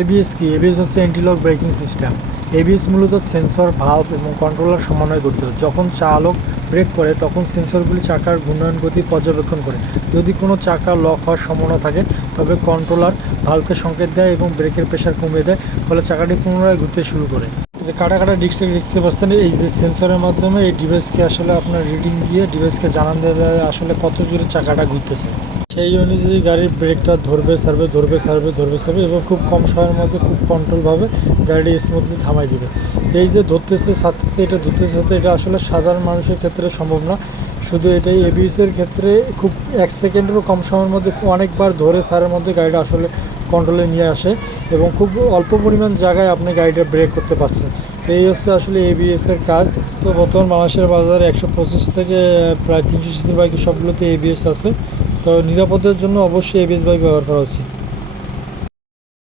ABS কি? ABS হচ্ছে antilock braking system ABS মূলত সেন্সর ভাল্ব এবং কন্ট্রোলার সমন্বয় গঠিত। যখন চালক ব্রেক করে, তখন সেন্সরগুলি চাকার ঘূর্ণয়ন গতি পর্যবেক্ষণ করে। যদি কোনো চাকা লক হওয়ার সম্ভাবনা থাকে, তবে কন্ট্রোলার ভাল্বকে সংকেত দেয় এবং ব্রেকের প্রেশার কমিয়ে দেয়, ফলে চাকাটি পুনরায় ঘুরতে শুরু করে। যে কাটা কাটা ডিস্কটা দেখতে পাচ্ছেন, এই যে সেন্সরের মাধ্যমে এই ডিভাইসকে আসলে আপনার রিডিং দিয়ে ডিভাইসকে জানান দেওয়া আসলে কত জোরে চাকাটা ঘুরতেছে। সেই অনুযায়ী গাড়ির ব্রেকটা ধরবে সার্ভে ধরবে সার্ভে ধরবে সার্ভে এবং খুব কম সময়ের মধ্যে খুব কন্ট্রোলভাবে গাড়ি স্মুথলি থামাই দিবে। তো এই যে ধরতেছে ছাড়তেছে এটা ধরতেছে সাথে এটা আসলে সাধারণ মানুষের ক্ষেত্রে সম্ভব না। শুধু এটাই এবিএসের ক্ষেত্রে খুব এক সেকেন্ডেরও কম সময়ের মধ্যে অনেকবার ধরে সারের মধ্যে গাড়িটা আসলে কন্ট্রোলে নিয়ে আসে এবং খুব অল্প পরিমাণ জায়গায় আপনি গাড়িটা ব্রেক করতে পারছেন। তো এই হচ্ছে আসলে এবিএস এর কাজ। তো বর্তমান বাংলাদেশের বাজারে একশো পঁচিশ থেকে প্রায় তিনশো সিসির বাইক সবগুলোতে এবিএস আছে। তো নিরাপদের জন্য অবশ্যই এবিএস বাইক ব্যবহার করা উচিত।